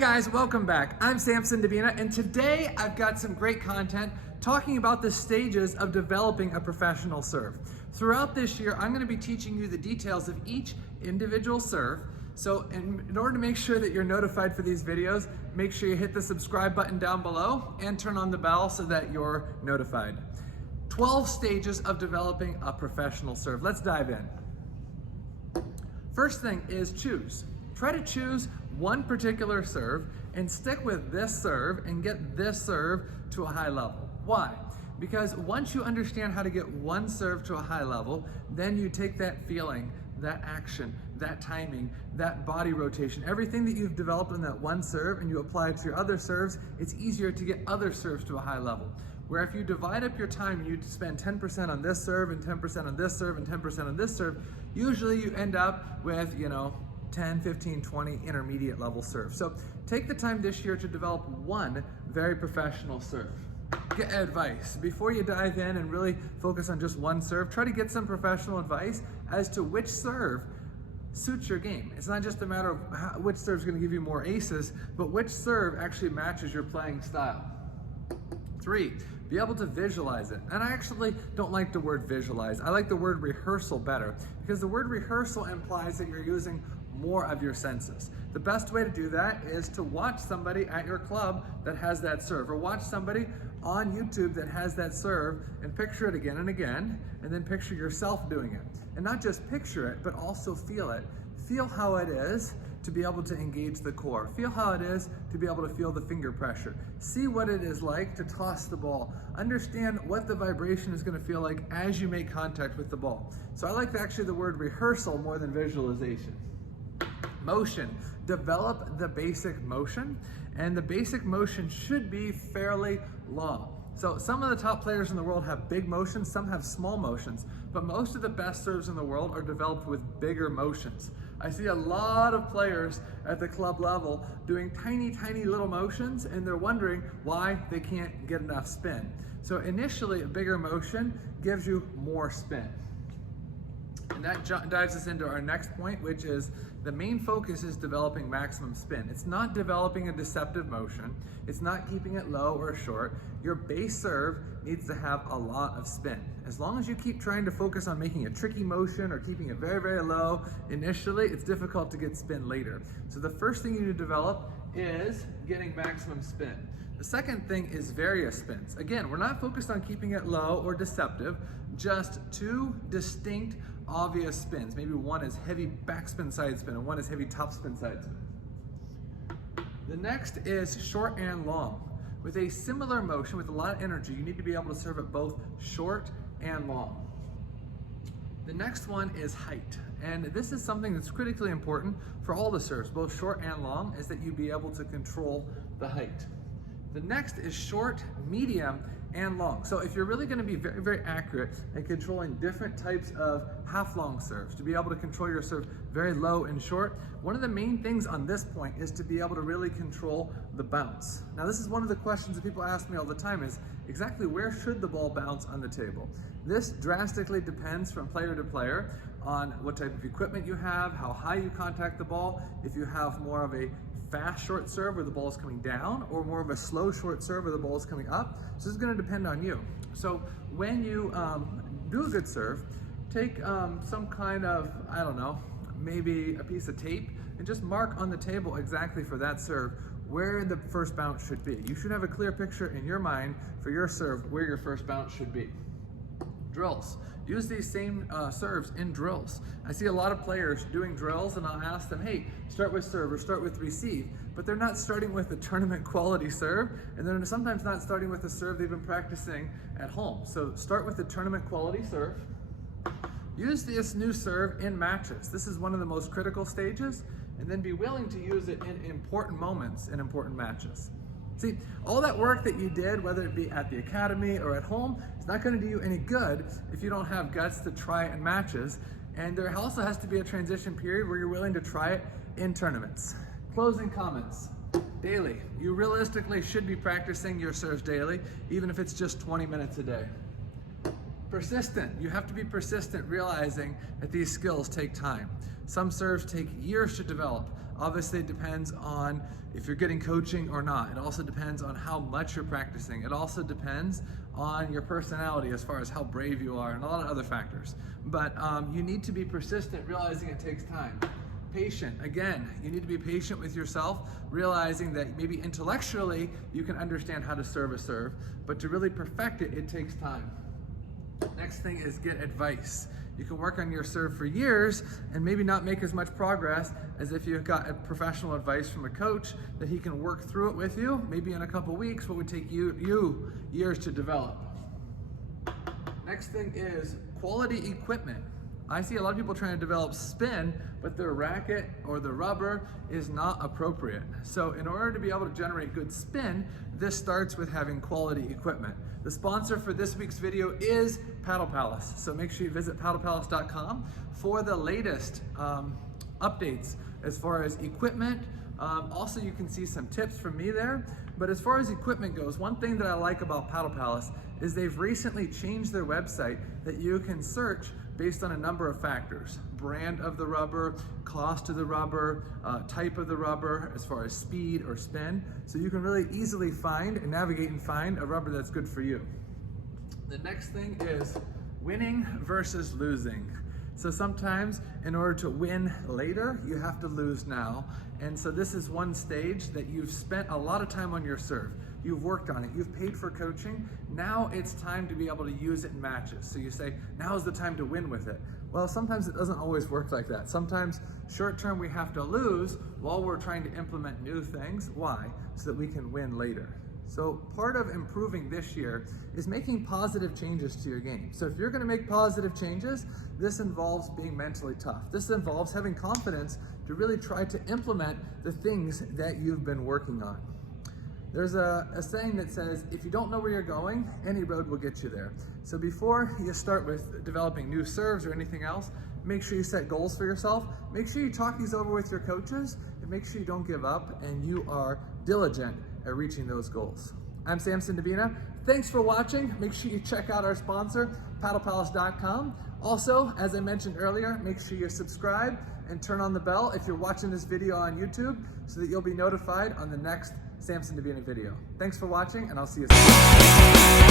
Hey guys, welcome back. I'm Samson Dubina, and today I've got some great content talking about the stages of developing a professional serve. Throughout this year, I'm going to be teaching you the details of each individual serve. So in order to make sure that you're notified for these videos, make sure you hit the subscribe button down below and turn on the bell so that you're notified. 12 stages of developing a professional serve. Let's dive in. First thing is choose. Try to choose one particular serve and stick with this serve and get this serve to a high level. Why? Because once you understand how to get one serve to a high level, then you take that feeling, that action, that timing, that body rotation, everything that you've developed in that one serve and you apply it to your other serves, it's easier to get other serves to a high level. Where if you divide up your time and you spend 10% on this serve and 10% on this serve and 10% on this serve, usually you end up with, 10, 15, 20 intermediate level serves. So take the time this year to develop one very professional serve. Get advice. Before you dive in and really focus on just one serve, try to get some professional advice as to which serve suits your game. It's not just a matter of which serve is going to give you more aces, but which serve actually matches your playing style. 3, be able to visualize it. And I actually don't like the word visualize. I like the word rehearsal better, because the word rehearsal implies that you're using more of your senses. The best way to do that is to watch somebody at your club that has that serve, or watch somebody on YouTube that has that serve and picture it again and again, and then picture yourself doing it. And not just picture it, but also feel it. Feel how it is to be able to engage the core. Feel how it is to be able to feel the finger pressure. See what it is like to toss the ball. Understand what the vibration is going to feel like as you make contact with the ball. So I like actually the word rehearsal more than visualization. Motion. Develop the basic motion, and the basic motion should be fairly long. So some of the top players in the world have big motions, some have small motions, but most of the best serves in the world are developed with bigger motions. I see a lot of players at the club level doing tiny, tiny little motions, and they're wondering why they can't get enough spin. So initially, a bigger motion gives you more spin. And that dives us into our next point, which is the main focus is developing maximum spin. It's not developing a deceptive motion. It's not keeping it low or short. Your base serve needs to have a lot of spin. As long as you keep trying to focus on making a tricky motion or keeping it very, very low initially, it's difficult to get spin later. So the first thing you need to develop is getting maximum spin. The second thing is various spins. Again, we're not focused on keeping it low or deceptive, just two distinct obvious spins. Maybe one is heavy backspin side spin and one is heavy topspin side spin. The next is short and long. With a similar motion, with a lot of energy, you need to be able to serve it both short and long. The next one is height. And this is something that's critically important for all the serves, both short and long, is that you be able to control the height. The next is short, medium, and long. So if you're really going to be very, very accurate at controlling different types of half-long serves, to be able to control your serve very low and short, one of the main things on this point is to be able to really control the bounce. Now this is one of the questions that people ask me all the time is, exactly where should the ball bounce on the table? This drastically depends from player to player on what type of equipment you have, how high you contact the ball, if you have more of a fast short serve where the ball is coming down, or more of a slow short serve where the ball is coming up. So this is going to depend on you. So when you do a good serve, take some kind of, I don't know, maybe a piece of tape and just mark on the table exactly for that serve where the first bounce should be. You should have a clear picture in your mind for your serve where your first bounce should be. Drills. Use these same serves in drills. I see a lot of players doing drills and I'll ask them, hey, start with serve or start with receive, but they're not starting with a tournament quality serve, and they're sometimes not starting with a serve they've been practicing at home. So start with the tournament quality serve. Use this new serve in matches. This is one of the most critical stages, and then be willing to use it in important moments in important matches. See, all that work that you did, whether it be at the academy or at home, it's not going to do you any good if you don't have guts to try it in matches. And there also has to be a transition period where you're willing to try it in tournaments. Closing comments. Daily. You realistically should be practicing your serves daily, even if it's just 20 minutes a day. Persistent. You have to be persistent, realizing that these skills take time. Some serves take years to develop. Obviously, it depends on if you're getting coaching or not. It also depends on how much you're practicing. It also depends on your personality as far as how brave you are and a lot of other factors. But you need to be persistent, realizing it takes time. Patient, again, you need to be patient with yourself, realizing that maybe intellectually you can understand how to serve a serve, but to really perfect it, it takes time. Next thing is get advice. You can work on your serve for years and maybe not make as much progress as if you've got a professional advice from a coach that he can work through it with you, maybe in a couple weeks, what would take you years to develop. Next thing is quality equipment. I see a lot of people trying to develop spin, but their racket or the rubber is not appropriate. So in order to be able to generate good spin, this starts with having quality equipment. The sponsor for this week's video is Paddle Palace. So make sure you visit paddlepalace.com for the latest updates as far as equipment. Also, you can see some tips from me there. But as far as equipment goes, one thing that I like about Paddle Palace is they've recently changed their website that you can search based on a number of factors. Brand of the rubber, cost of the rubber, type of the rubber, as far as speed or spin. So you can really easily find and navigate and find a rubber that's good for you. The next thing is winning versus losing. So sometimes in order to win later, you have to lose now. And so this is one stage that you've spent a lot of time on your serve. You've worked on it, you've paid for coaching. Now it's time to be able to use it in matches. So you say, now is the time to win with it. Well, sometimes it doesn't always work like that. Sometimes short term we have to lose while we're trying to implement new things. Why? So that we can win later. So part of improving this year is making positive changes to your game. So if you're gonna make positive changes, this involves being mentally tough. This involves having confidence to really try to implement the things that you've been working on. There's a saying that says, if you don't know where you're going, any road will get you there. So before you start with developing new serves or anything else, make sure you set goals for yourself. Make sure you talk these over with your coaches, and make sure you don't give up and you are diligent at reaching those goals. I'm Samson Dubina. Thanks for watching. Make sure you check out our sponsor, paddlepalace.com. Also, as I mentioned earlier, make sure you subscribe and turn on the bell if you're watching this video on YouTube so that you'll be notified on the next Samson Dubina video. Thanks for watching, and I'll see you soon.